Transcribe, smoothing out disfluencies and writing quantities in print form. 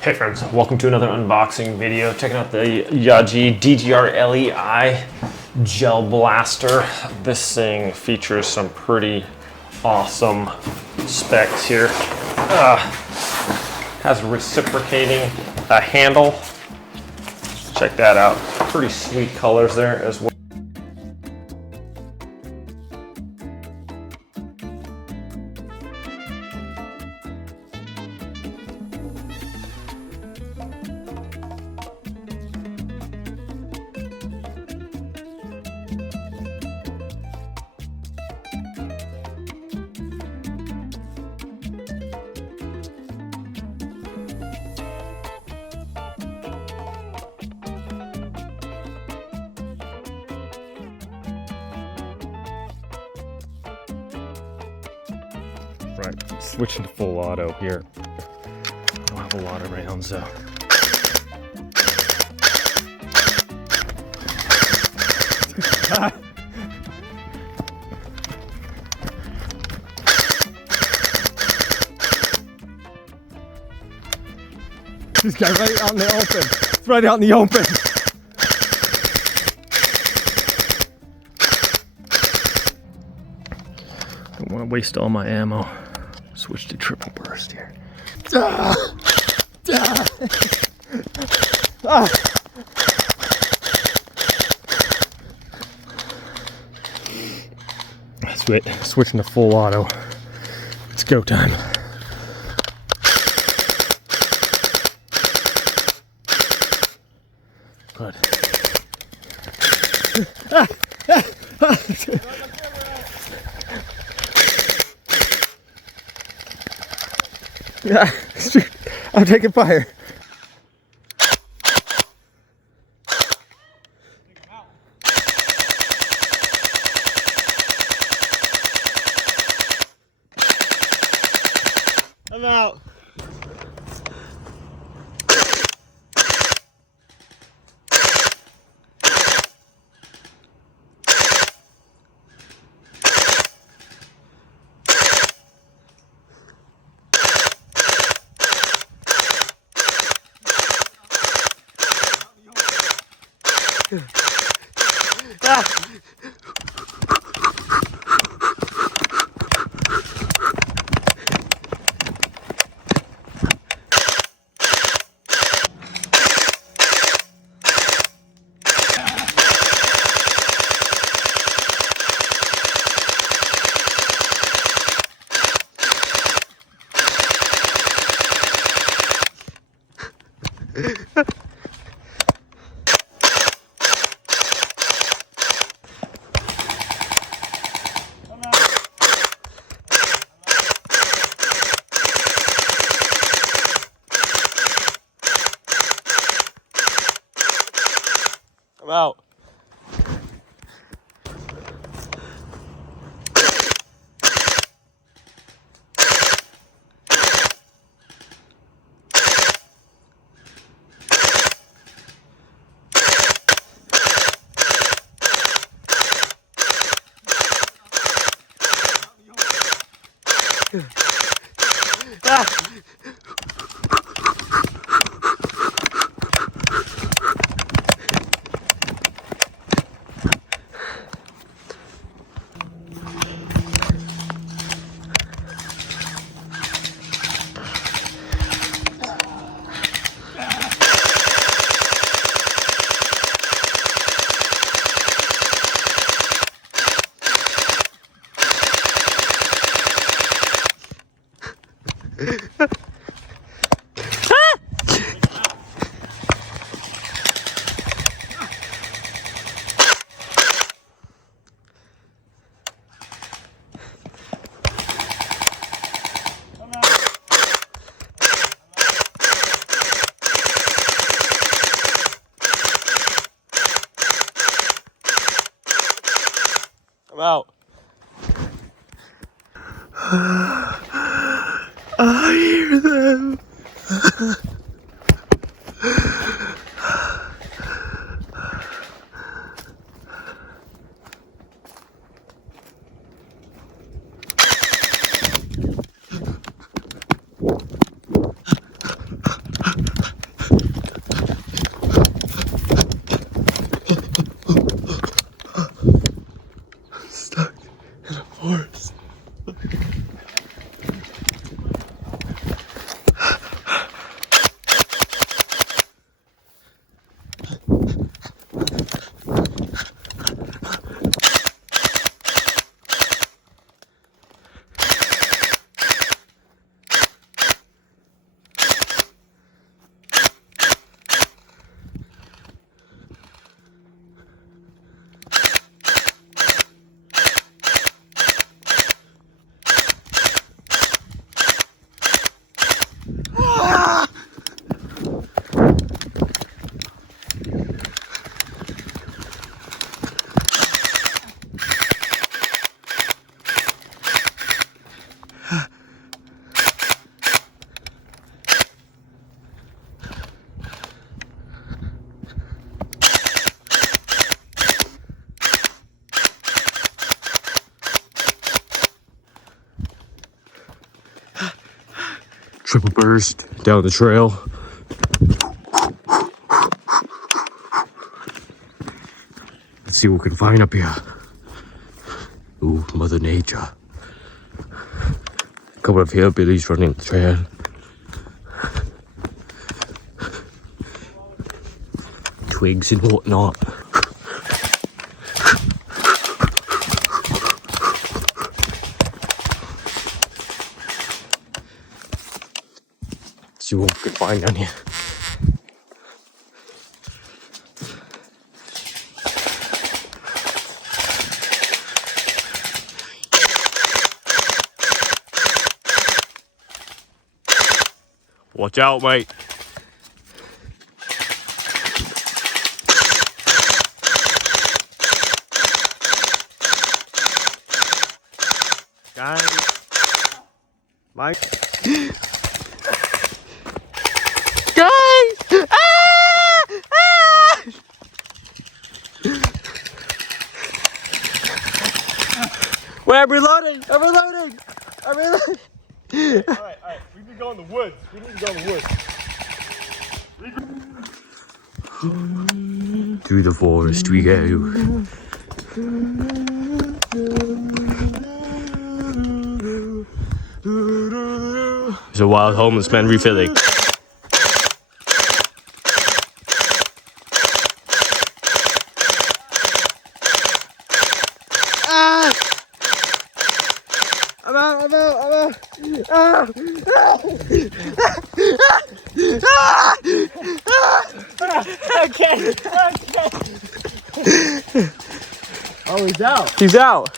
Hey friends, welcome to another unboxing video. Checking out the YAGEE DGR LEI Gel Blaster. This thing features some pretty awesome specs here. Has a reciprocating handle. Check that out. Pretty sweet colors there as well. Right, switching to full auto here. I don't have a lot of rounds, so. This guy right out in the open. It's right out in the open. Don't want to waste all my ammo. Switch to triple burst here. Switching to full auto. It's go time. Good. Yeah, I'm taking fire. I'm out. I'm out. I'm out. I hear them. Triple burst down the trail. Let's see what we can find up here. Ooh, Mother Nature. A couple of hillbillies running the trail. Twigs and whatnot. See what we can find down here. Watch out, mate. Guys, Mike. Guys! Wait, I'm reloading! I'm reloading! I'm reloading! Alright, we need to go in the woods. We need to go in the woods. Through the forest we go. There's a wild homeless man refilling. I'm out. Okay. Oh, he's out. He's out.